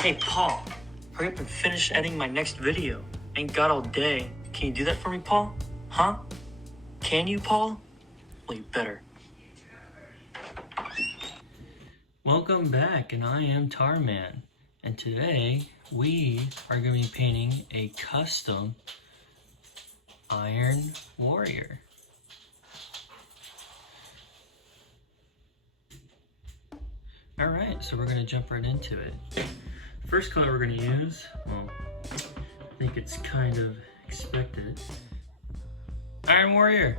Hey, Paul, hurry up and finish editing my next video. Ain't got all day. Can you do that for me, Paul? Huh? Can you, Paul? Well, you better. Welcome back, and I am Tarman. And today, we are going to be painting a custom Iron Warrior. Alright, so we're going to jump right into it. First color we're going to use, well, I think it's kind of expected. Iron Warrior,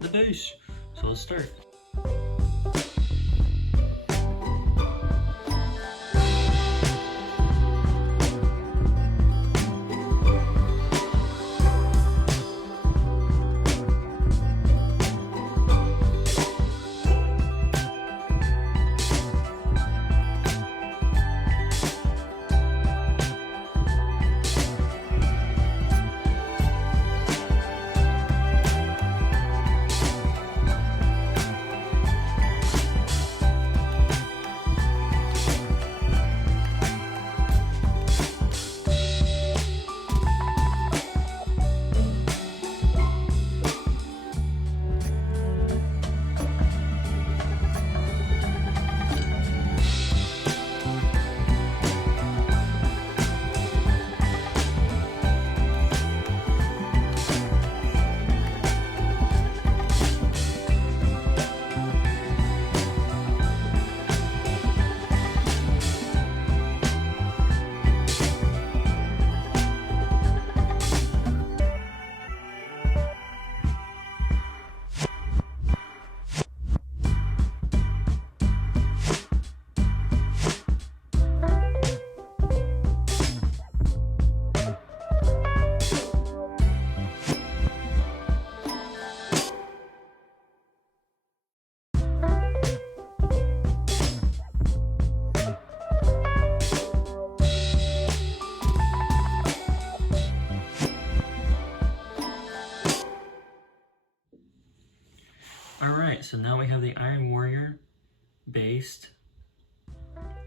the boosh. So let's start. Alright, so now we have the Iron Warrior based,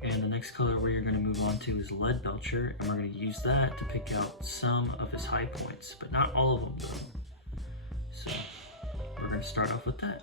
and the next color we're going to move on to is Lead Belcher, and we're going to use that to pick out some of his high points, but not all of them though. So we're going to start off with that.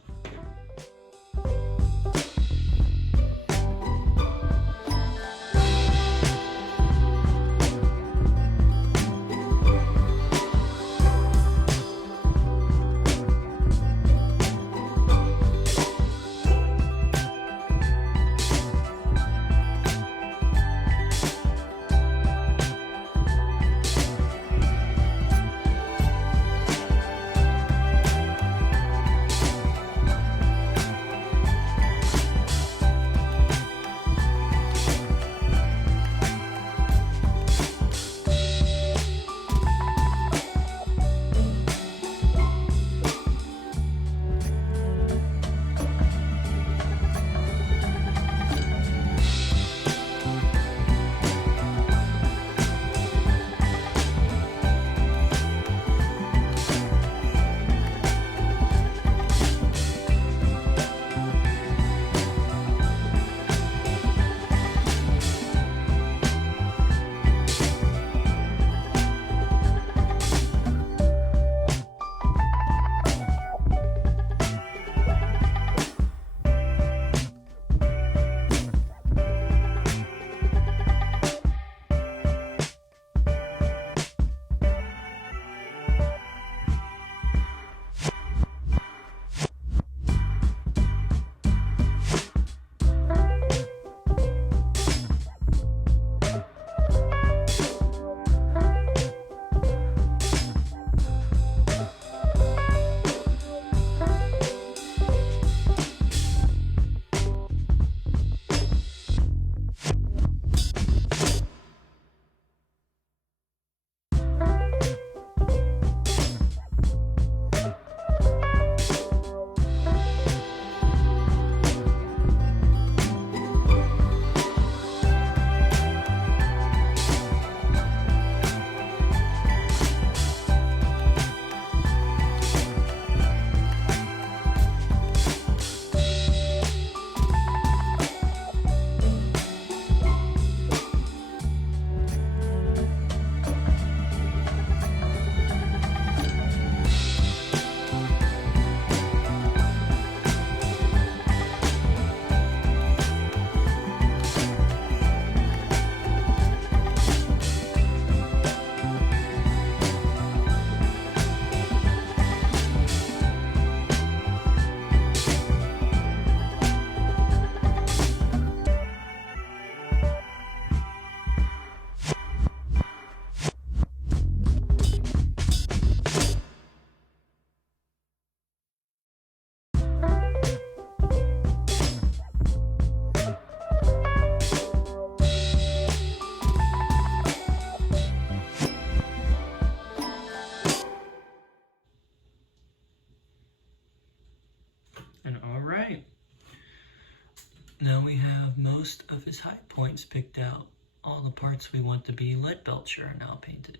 most of his high points picked out. All the parts we want to be lead belcher are now painted.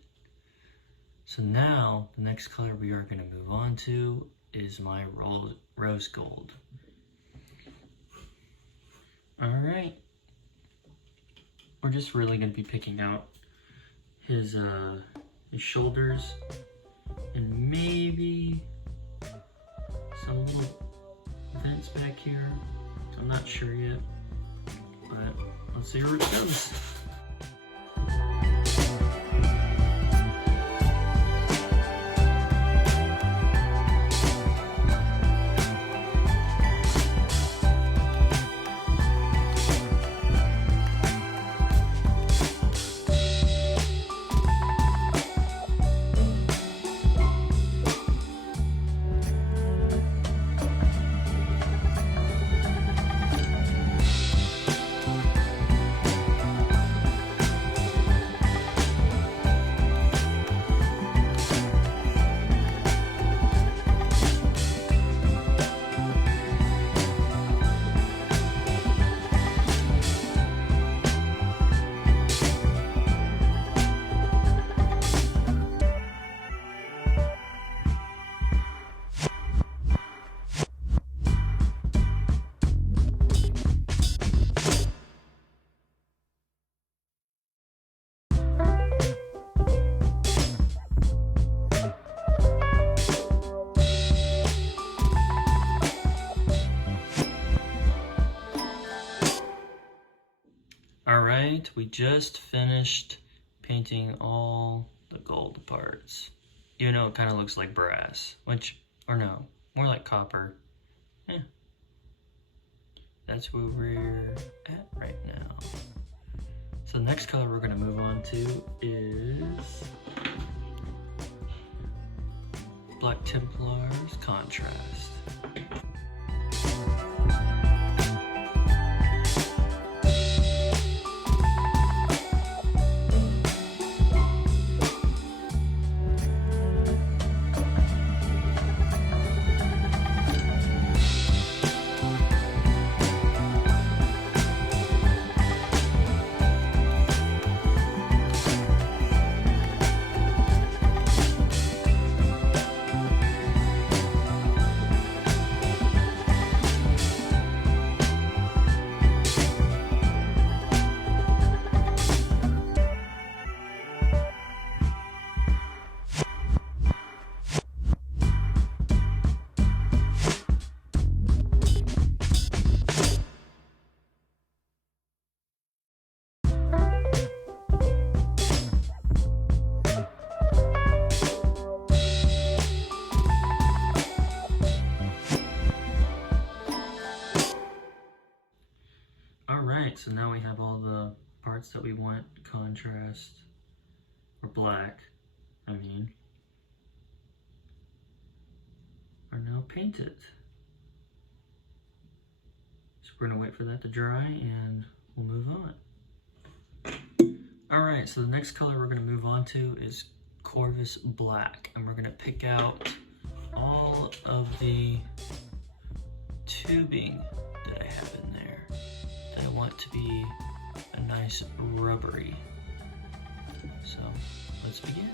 So now, the next color we are going to move on to is my rose gold. Alright. We're just really going to be picking out his shoulders and maybe some little vents back here. I'm not sure yet, but let's see where it goes. Alright, we just finished painting all the gold parts. Even though it kind of looks like brass, or no, more like copper. Yeah. That's where we're at right now. So the next color we're going to move on to is Black Templar's Contrast. Alright, so now we have all the parts that we want contrast, or black, are now painted. So we're gonna wait for that to dry and we'll move on. Alright, so the next color we're gonna move on to is Corvus Black, and we're gonna pick out all of the tubing that I have in there. I want to be a nice rubbery. So let's begin.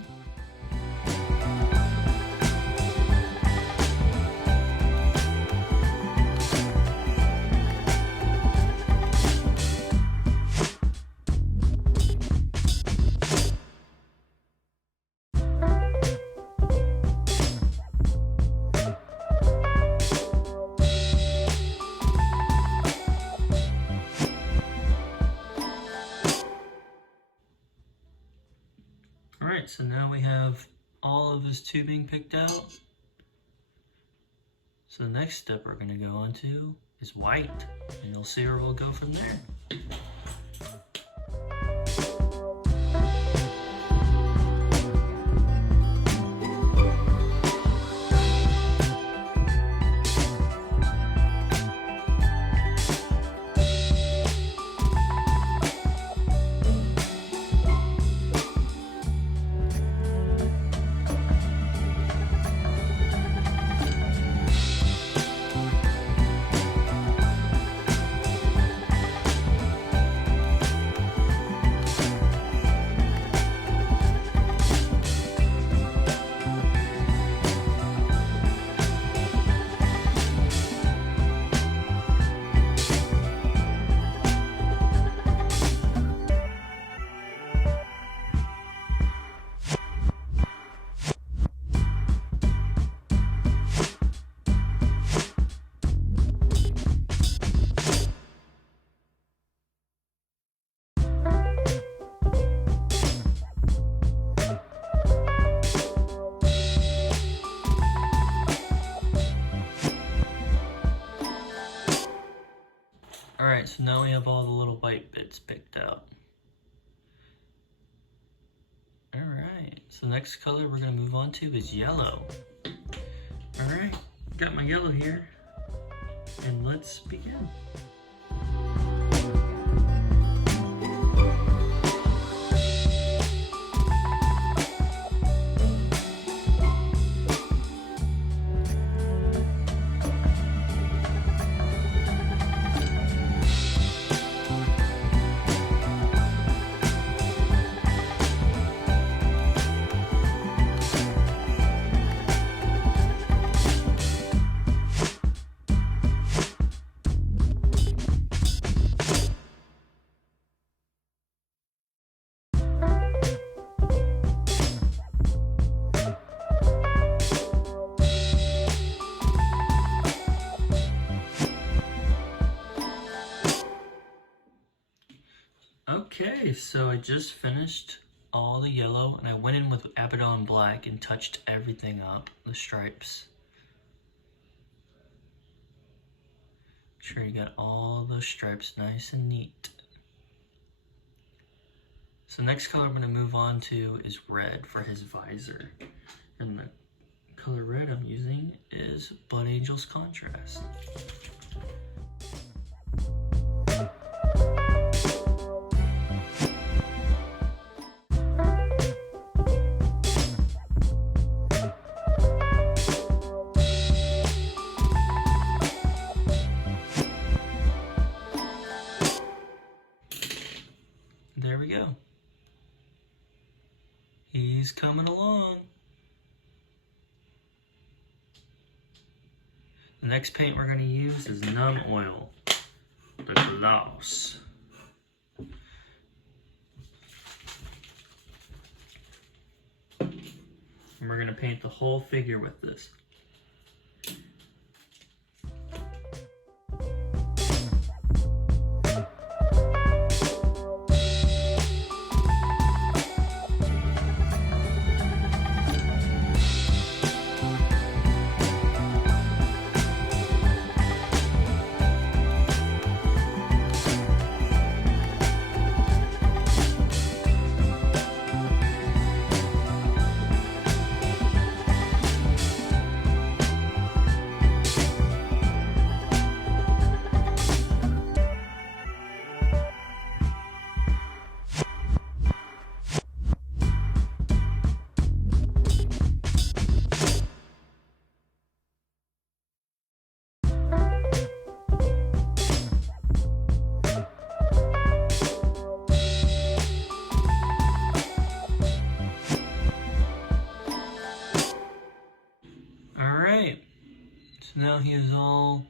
Alright, so now we have all of his tubing picked out. So the next step we're going to go on to is white, and you'll see where we'll go from there. So now we have all the little white bits picked out. Alright, so the next color we're going to move on to is yellow. Alright, got my yellow here, and let's begin. Okay, so I just finished all the yellow, and I went in with Abaddon black and touched everything up, the stripes. Make sure you got all those stripes nice and neat. So the next color I'm going to move on to is red for his visor. And the color red I'm using is Blood Angel's Contrast. There we go. He's coming along. The next paint we're going to use is Numb Oil, the gloss. And we're going to paint the whole figure with this. Alright, so now he is all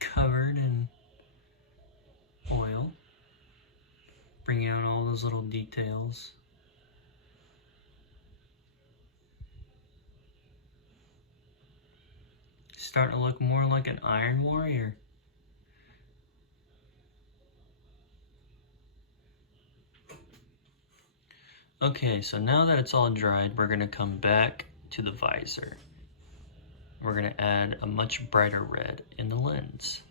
covered in oil, bringing out all those little details. Starting to look more like an Iron Warrior. Okay, so now that it's all dried, we're going to come back to the visor. We're going to add a much brighter red in the lens.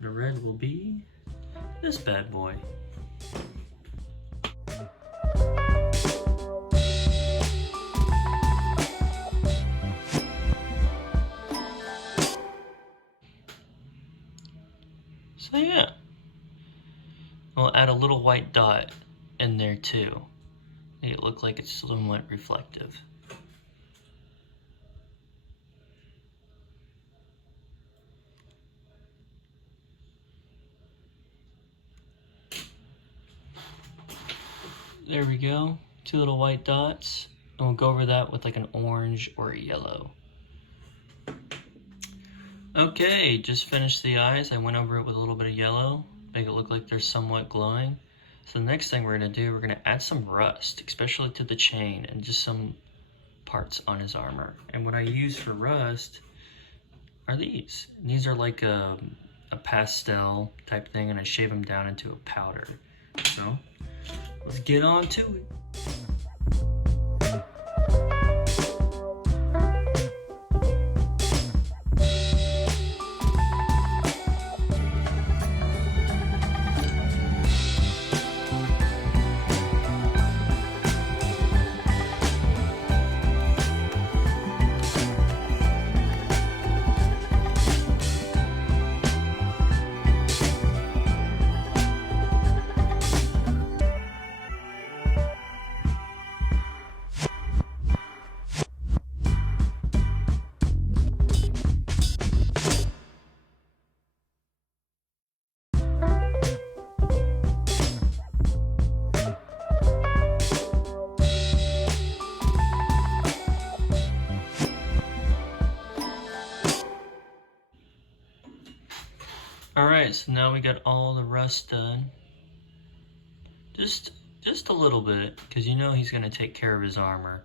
The red will be this bad boy. So yeah, we'll add a little white dot in there too. Make it look like it's somewhat reflective. There we go, 2 little white dots, and we'll go over that with like an orange or a yellow. Okay, just finished the eyes. I went over it with a little bit of yellow, make it look like they're somewhat glowing. So the next thing we're gonna do, we're gonna add some rust, especially to the chain and just some parts on his armor. And what I use for rust are these. And these are like a pastel type thing, and I shave them down into a powder. So let's get on to it. so now we got all the rust done. Just a little bit, because you know he's going to take care of his armor.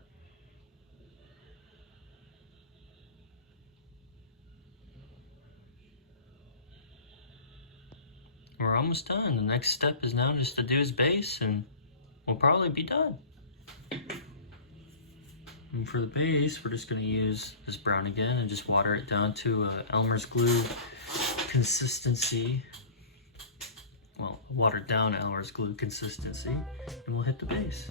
We're almost done. The next step is now just to do his base, and we'll probably be done. And for the base, we're just going to use this brown again and just water it down to Elmer's glue consistency. Well, watered down Elmer's glue consistency, and we'll hit the base.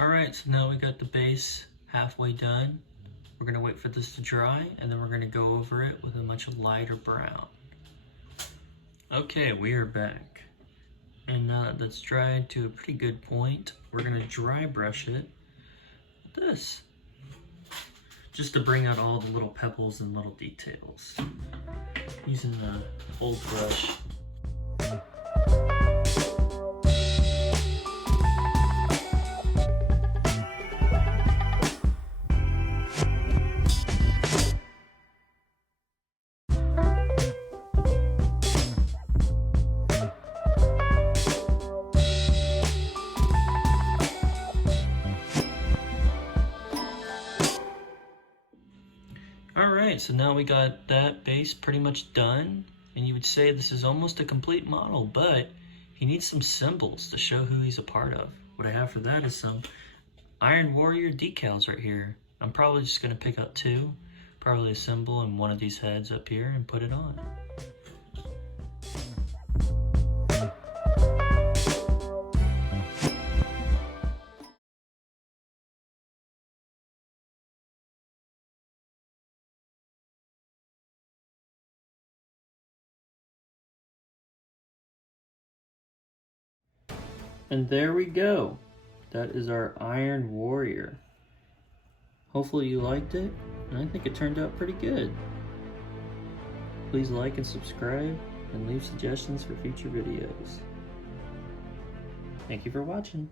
Alright, so now we got the base halfway done. We're going to wait for this to dry, and then we're going to go over it with a much lighter brown. Okay, we are back. And now that that's dried to a pretty good point, we're going to dry brush it with this. Just to bring out all the little pebbles and little details. Using the old brush. Alright, so now we got that base pretty much done, and you would say this is almost a complete model, but he needs some symbols to show who he's a part of. What I have for that is some Iron Warrior decals right here. I'm probably just going to pick out two, probably a symbol and one of these heads up here, and put it on. And there we go. That is our Iron Warrior. Hopefully you liked it, and I think it turned out pretty good. Please like and subscribe, and leave suggestions for future videos. Thank you for watching.